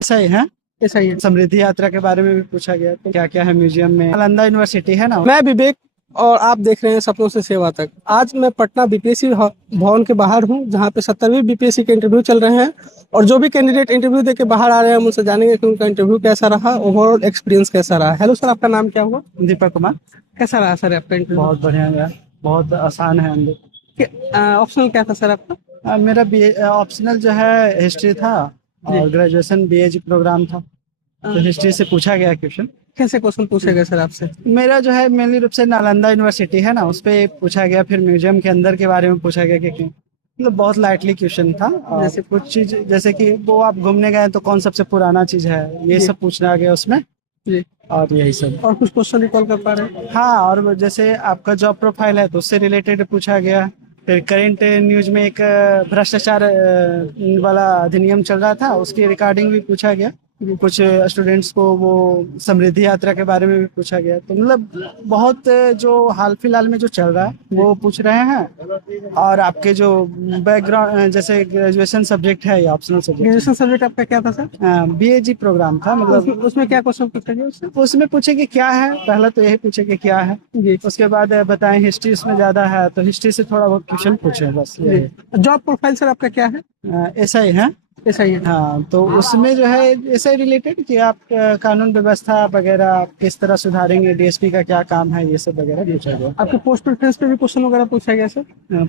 ऐसा ही है। ऐसा ही है। समृद्धि यात्रा के बारे में भी पूछा गया, तो क्या क्या है म्यूजियम में। नालंदा यूनिवर्सिटी है ना। मैं विवेक और आप देख रहे हैं सपनों से सेवा तक। आज मैं पटना बीपीएससी भवन के बाहर हूं, जहां पे 70वीं बीपीएससी के इंटरव्यू चल रहे हैं। और जो भी कैंडिडेट इंटरव्यू देके बाहर आ रहे हैं, हम उनसे जानेंगे कि उनका इंटरव्यू कैसा रहा, ओवरऑल एक्सपीरियंस कैसा रहा। हेलो सर, आपका नाम क्या हुआ? दीपक कुमार। कैसा रहा सर आपका इंटरव्यू? बहुत बढ़िया यार, बहुत आसान है अंदर। ऑप्शनल क्या था सर आपका? मेरा बी ऑप्शनल जो है हिस्ट्री था, और ग्रेजुएशन बीएजी प्रोग्राम था। तो हिस्ट्री से पूछा गया क्वेश्चन। कैसे क्वेश्चन पूछे गए सर आपसे? मेरा जो है मेनली रूप से नालंदा यूनिवर्सिटी है ना, उस पे पूछा गया। फिर म्यूजियम के अंदर के बारे में पूछा गया कि मतलब बहुत लाइटली क्वेश्चन था। और जैसे कुछ चीज जैसे कि वो आप घूमने गए तो कौन सबसे पुराना चीज है, ये जी। सब पूछना गया उसमें। जी। और यही सब। और कुछ क्वेश्चन रिकॉल कर पा रहे हैं? हाँ, और वो जैसे आपका जॉब प्रोफाइल है तो उससे रिलेटेड पूछा गया। फिर करंट न्यूज में एक भ्रष्टाचार वाला अधिनियम चल रहा था, उसकी रिकॉर्डिंग भी पूछा गया। कुछ स्टूडेंट्स को वो समृद्धि यात्रा के बारे में भी पूछा गया। तो मतलब बहुत जो हाल फिलहाल में जो चल रहा है वो पूछ रहे हैं। और आपके जो बैकग्राउंड जैसे ग्रेजुएशन सब्जेक्ट है या ऑप्शनल सब्जेक्ट ग्रेजुएशन सब्जेक्ट आपका क्या था सर? बीएजी प्रोग्राम था। मतलब उसमें क्या क्वेश्चन पूछा गया उससे? उसमें पूछे कि क्या है, पहला तो यही पूछे कि क्या है। जी। उसके बाद बताएं हिस्ट्री उसमें ज्यादा है तो हिस्ट्री से थोड़ा बहुत क्वेश्चन पूछे, बस यही। जॉब प्रोफाइल सर आपका क्या है? ऐसा ही है। ऐसा ही है। हाँ, तो उसमें जो है ऐसे रिलेटेड कि आप कानून व्यवस्था वगैरह आप किस तरह सुधारेंगे, डीएसपी का क्या काम है, ये सब वगैरह पूछा गया। आपके पोस्ट प्रेफरेंस पे भी क्वेश्चन वगैरह पूछा गया सर?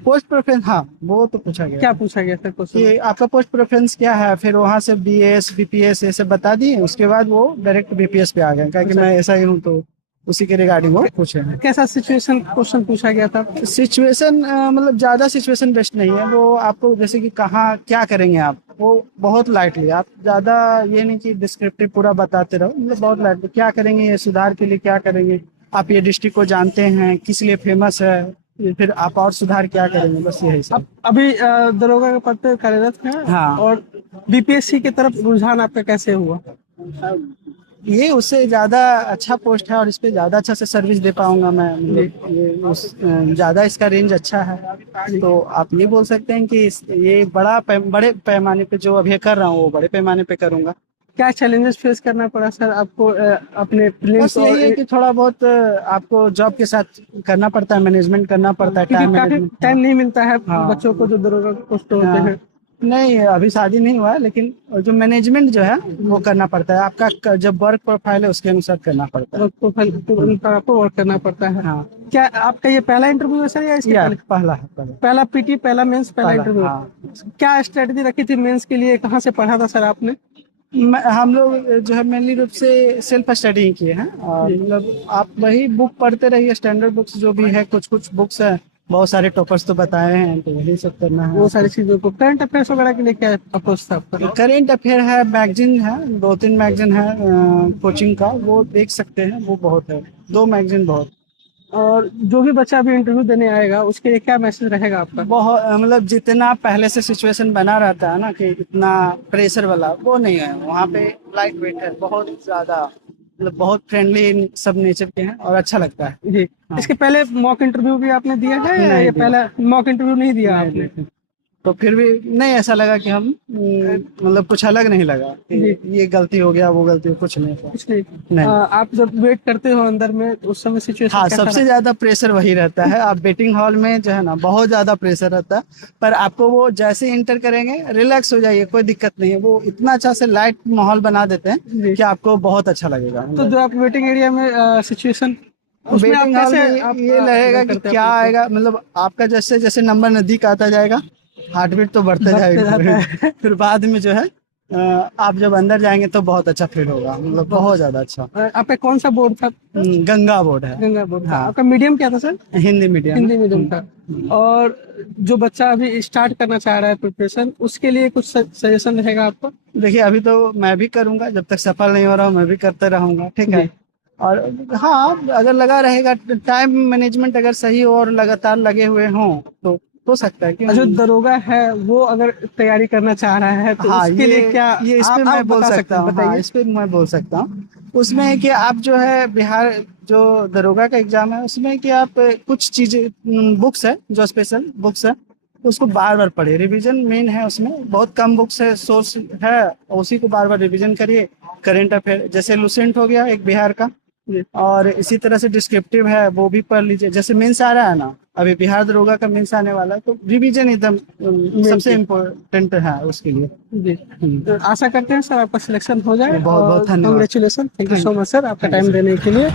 पोस्ट प्रेफरेंस, हाँ वो तो पूछा गया क्या पूछा गया सर क्वेश्चन? कि आपका पोस्ट प्रेफरेंस क्या है। फिर वहाँ से बीएस बीपीएस ये सब बता दिए। उसके बाद वो डायरेक्ट बीपीएस पे आ गए, क्योंकि मैं ऐसा ही हूँ, तो उसी के रिगार्डिंग वो पूछे हैं। कैसा सिचुएशन क्वेश्चन पूछा गया था? सिचुएशन मतलब ज़्यादा सिचुएशन बेस्ड नहीं है वो। आपको जैसे कि कहाँ क्या करेंगे आप, वो बहुत लाइटली। आप ज़्यादा ये नहीं कि डिस्क्रिप्टिव पूरा बताते रहो, मतलब बहुत लाइटली क्या करेंगे, ये सुधार के लिए क्या करेंगे, आप ये डिस्ट्रिक्ट को जानते हैं, किस लिए फेमस है, फिर आप और सुधार क्या करेंगे, बस यही सब। अभी दरोगा के पद पे कार्यरत हैं। हाँ। और बीपीएससी की तरफ रुझान आपका कैसे हुआ? ये उससे ज़्यादा अच्छा पोस्ट है और इस पे ज़्यादा अच्छा से सर्विस दे पाऊंगा मैं। मतलब ये उस ज़्यादा इसका रेंज अच्छा है। तो आप ये बोल सकते हैं कि ये बड़े पैमाने पे जो अभी कर रहा हूँ वो बड़े पैमाने पे करूंगा। क्या चैलेंजेस फेस करना पड़ा सर आपको अपने बस प्रीलिम्स और यही है कि थोड़ा बहुत आपको जॉब के साथ करना पड़ता है, मैनेजमेंट करना पड़ता है, क्योंकि टाइम काफी मैनेजमेंट। टाइम नहीं मिलता है हाँ। बच्चों को जो दरोगा पोस्ट होते हाँ। हैं। नहीं, अभी शादी नहीं हुआ है, लेकिन जो मैनेजमेंट जो है वो करना पड़ता है। आपका जब वर्क प्रोफाइल है उसके अनुसार करना पड़ता है। वर्क प्रोफाइल के अनुसार आपको वर्क करना पड़ता है। हाँ। क्या आपका ये पहला इंटरव्यू है सर या इसके पहले? पहला है, पहला। पहला पीटी, पहला मेंस, पहला पहला, इंटरव्यू। हाँ। क्या स्ट्रेटजी रखी थी मेंस के लिए? कहाँ से पढ़ा था सर आपने? हम लोग जो है मेनली रूप से सेल्फ स्टडी किए हैं। और मतलब आप वही बुक पढ़ते रहिए, स्टैंडर्ड बुक्स जो भी है, कुछ कुछ बुक्स है, बहुत सारे टॉपर्स तो बताए हैं, तो वही सब करना है। वो सारी चीजों को करंट अफेयर्स वगैरह के लिए क्या अप्रोच था आपका? करेंट अफेयर है, मैगजीन है, 2-3 मैगजीन है कोचिंग का, वो देख सकते हैं, वो बहुत है। 2 मैगजीन बहुत। और जो भी बच्चा अभी इंटरव्यू देने आएगा उसके लिए क्या मैसेज रहेगा आपका? बहुत मतलब जितना पहले से सिचुएशन बना रहता है ना कि इतना प्रेशर वाला, वो नहीं है वहाँ पे। लाइट वेट है, बहुत ज्यादा, मतलब बहुत फ्रेंडली सब नेचर के हैं और अच्छा लगता है। जी। हाँ। इसके पहले मॉक इंटरव्यू भी आपने दिया है या नहीं ये दिया। पहला मॉक इंटरव्यू नहीं दिया नहीं आपने? दिया। तो फिर भी नहीं ऐसा लगा कि हम मतलब कुछ अलग नहीं लगा कि ये गलती हो गया वो गलती, कुछ नहीं था। कुछ नहीं। नहीं। आप जब वेट करते हो अंदर में तो उस समय सिचुएशन हाँ, कैसा सबसे ज्यादा प्रेशर वही रहता है। आप वेटिंग हॉल में जो है ना, बहुत ज्यादा प्रेशर रहता है। पर आपको वो जैसे इंटर करेंगे, रिलैक्स हो जाइए, कोई दिक्कत नहीं है। वो इतना अच्छा से लाइट माहौल बना देते हैं कि आपको बहुत अच्छा लगेगा। तो जो आप वेटिंग एरिया में सिचुएशन उसमें आप वेटिंग हॉल कैसे में आप ये लगेगा कि करते हैं क्या अपने आप को? आएगा, मतलब आपका जैसे जैसे नंबर नजदीक आता जाएगा, हार्ट बीट तो बढ़ता बढ़ते जाता जाएगा। है। फिर बाद में जो है आप जब अंदर जाएंगे तो बहुत अच्छा फील होगा, मतलब बहुत ज्यादा अच्छा। आपका कौन सा बोर्ड था? गंगा बोर्ड है। गंगा बोर्ड था। हाँ। आपका मीडियम क्या था सर? हिंदी मीडियम हिंदी है। मीडियम था। और जो बच्चा अभी स्टार्ट करना चाह रहा है प्रिपरेशन, उसके लिए कुछ सजेशन रहेगा आपका? देखिए, अभी तो मैं भी करूंगा, जब तक सफल नहीं हो रहा हूँ मैं भी करते रहूंगा, ठीक है। जी। और हाँ, अगर लगा रहेगा, टाइम मैनेजमेंट अगर सही हो और लगातार लगे हुए हों तो हो सकता है, क्यों जो नहीं। दरोगा है वो अगर तैयारी करना चाह रहा है तो हाँ, उसके लिए क्या ये इस पे आप मैं बोल बता सकते सकता हैं? हूँ। हाँ, बताइए। इस पे मैं बोल सकता हूँ। उसमें है कि आप जो है बिहार जो दरोगा का एग्जाम है उसमें कि आप कुछ चीजें बुक्स है जो स्पेशल बुक्स है उसको बार बार पढ़िए, रिवीजन मेन है उसमें, बहुत कम बुक्स है, सोर्स है, उसी को बार बार रिवीजन करिए। करंट अफेयर जैसे लुसेंट हो गया एक बिहार का, और इसी तरह से डिस्क्रिप्टिव है वो भी पढ़ लीजिए। जैसे मेंस आ रहा है ना, अभी बिहार दरोगा का मेंस आने वाला है, तो रिवीजन एकदम सबसे इम्पोर्टेंट है उसके लिए। जी, तो आशा करते हैं सर आपका सिलेक्शन हो जाए। बहुत बहुत धन्यवाद। Congratulation, thank you so much sir आपका Thank you, टाइम sir. देने के लिए।